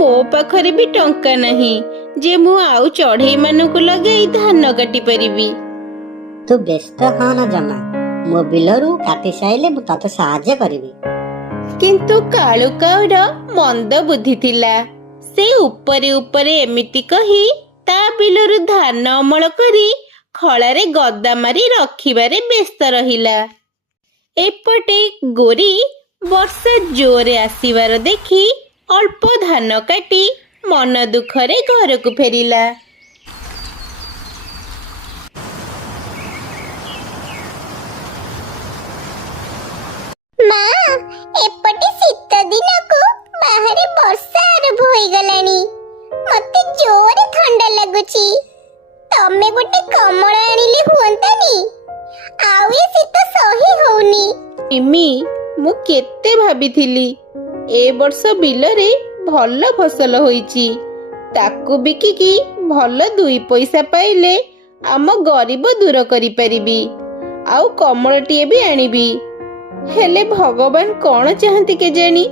ମୋ ପାଖରେ ବି ଟଙ୍କା ନାହିଁ ଯେ ମୁଁ ଆଉ ଚଢେଇ ମାନଙ୍କୁ ଲଗେଇ ଧାନ କାଟି ପାରିବି। ତୁ ବ୍ୟସ୍ତ ହନା ଜମା, ମୋ ବିଲରୁ କାଟି ସାଇଲେ ମୁଁ ତତେ ସାହାଯ୍ୟ କରିବି। କିନ୍ତୁ କାଳୁକାଉର ମନ୍ଦ ବୁଦ୍ଧି ଥିଲା। ସେ ଉପରେ ଉପରେ ଏମିତି କହି ତା ବିଲରୁ ଧାନ ଅମଳ କରି ଖଳାରେ ଗଦା ମାରି ରଖିବାରେ ବ୍ୟସ୍ତ ରହିଲା। ଏପଟେ ଗୋରି ବର୍ଷା ଜୋରେ ଆସିବାର ଦେଖି ଅଳ୍ପ ଧାନ କାଟି ମନ ଦୁଃଖରେ ଘରକୁ ଫେରିଲା। ମା, ଏପଟେ ଶୀତ ଦିନକୁ ବାହାରେ ବର୍ଷା ଆରମ୍ଭ ହୋଇଗଲାଣି। ମତେ ଜୋରେ ଥଣ୍ଡା ଲାଗୁଛି। ତମେ ଗୋଟେ କମଳ ଆଣିଲେ ହୁଅନ୍ତାନି? ଆଉ ଏ ଶୀତ ସହି ହଉନି। ମିମି, ମୁଁ କେତେ ଭାବିଥିଲି ଏ ବର୍ଷ ବିଲରେ ଭଲ ଫସଲ ହୋଇଛି। ତାକୁ ବିକିକି ଭଲ 2 ପଇସା ପାଇଲେ ଆମ ଗରିବ ଦୂର କରିପାରିବି, ଆଉ କମଳଟିଏ ବି ଆଣିବି। ହେଲେ ଭଗବାନ କଣ ଚାହାନ୍ତି କେଜାଣି?